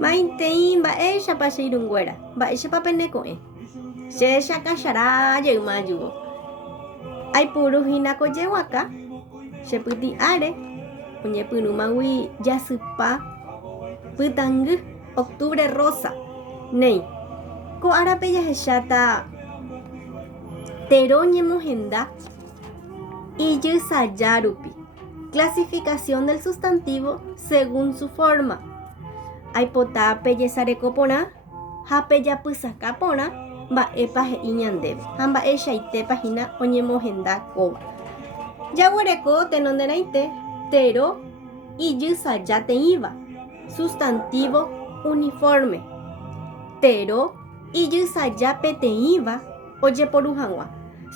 Maitei mba'éichapa che irũnguéra, mba'éichapa pendeko'ẽ. Che chakãchará jeýma ajúvo. Aipurúhína ko jeguaka chepyty'áre oñepyrũmagui jasypa pytangy octubre rosa néi ko árape jahecháta térõ ñemohenda ijysaja rupi. Clasificación del sustantivo según su forma. Aipota pejesareko porã ha pejapysaka porã mba'épa he'i ñandéve ha mba'eichaitépahína oñemohenda kóva. Jaguereko tenonderãite térõ ijysajateĩva. Sustantivo uniforme. Térõ ijysajapeteĩva ojeporu hag̃ua.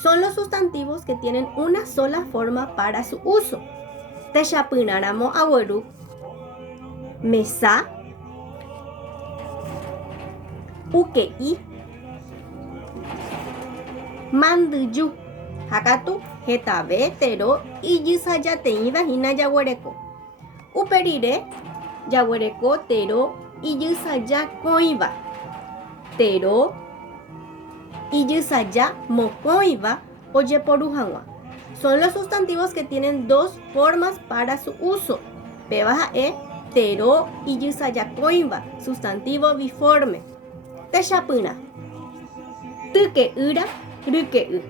Son los sustantivos que tienen una sola forma para su uso. Techapyrãramo agueru mesa, uke'i, mandyju. Hakatu hetave térõ ijysajateĩvahína jaguereko. Uperire jaguereko térõ ijysajakõiva. Térõ ijysajamokõiva ojeporu hag̃ua. Son los sustantivos que tienen dos formas para su uso. Péva ha'e térõ ijysajakõiva, sustantivo biforme. Techapyrã tyke'ýra, ryke'y.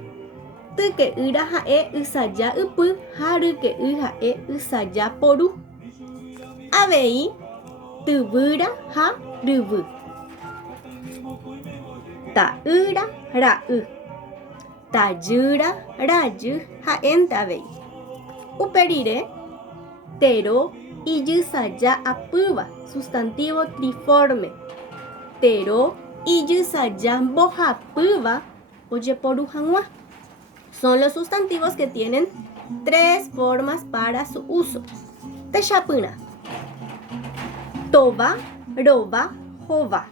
Tyke'ýra ha'e ysaja ypy ha ryke'y ha'e ysaja poru. Avei tyvýra ha ryvy. Ta'ýra, ra'y. Tajýra, rajy ha'énte avei. Uperire térõ ijysaja apýva, sustantivo triforme. Térõ ijysaja mbohapýva ojeporu hag̃ua. Son los sustantivos que tienen tres formas para su uso. Techapyrã tova, rova, hova.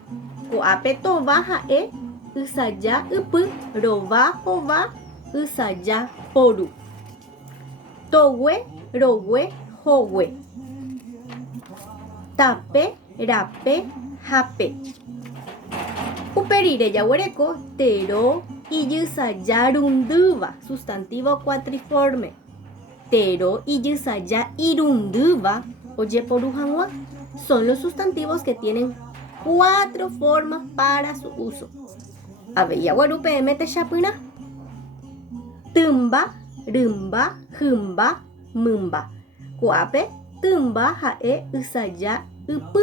Ko'ápe tova ha'e ysaja ypy, rova, hova ysaja poru. Togue, rogue, hogue. Tape, rape, hape. Uperire jaguereko térõ ijysajarundýva, sustantivo cuatriforme. Térõ ijysaja irundýva ojeporu hag̃ua. Son los sustantivos que tienen cuatro formas para su uso. Avei agueru peẽme techapyrã tymba, rymba, hymba, mymba. Ko'ápe tymba ha'e ysaja ypy,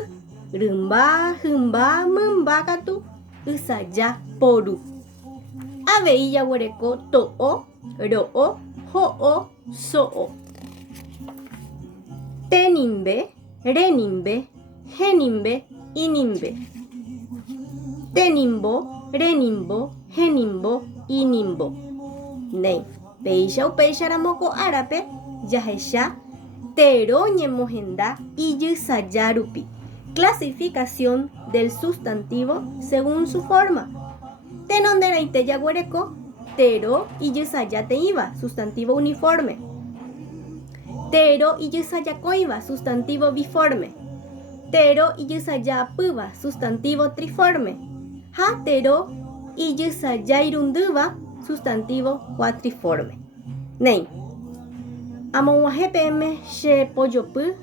rymba, hymba, mymba katu ysaja poru. Avei jaguereko to'o, ro'o, ho'o, so'o. Tenimbe, renimbe, henimbe, inimbe. Tenimbo, renimbo, henimbo, inimbo. Néi péicha upéicharamo ko árape jahecha térõ ñemohenda ijysaja rupi. Clasificación del sustantivo según su forma. Tenonderãite jaguereko térõ ijysajateĩva, sustantivo uniforme. Térõ ijysajakõiva, sustantivo biforme. Térõ ijysajapýva, sustantivo triforme. Ha térõ ijysajairundýva, sustantivo cuatriforme. Néi amog̃uahẽ peẽme chepojopy,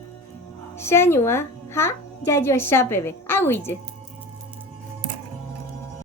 cheañuã ha jajoechápeve. Aguyje.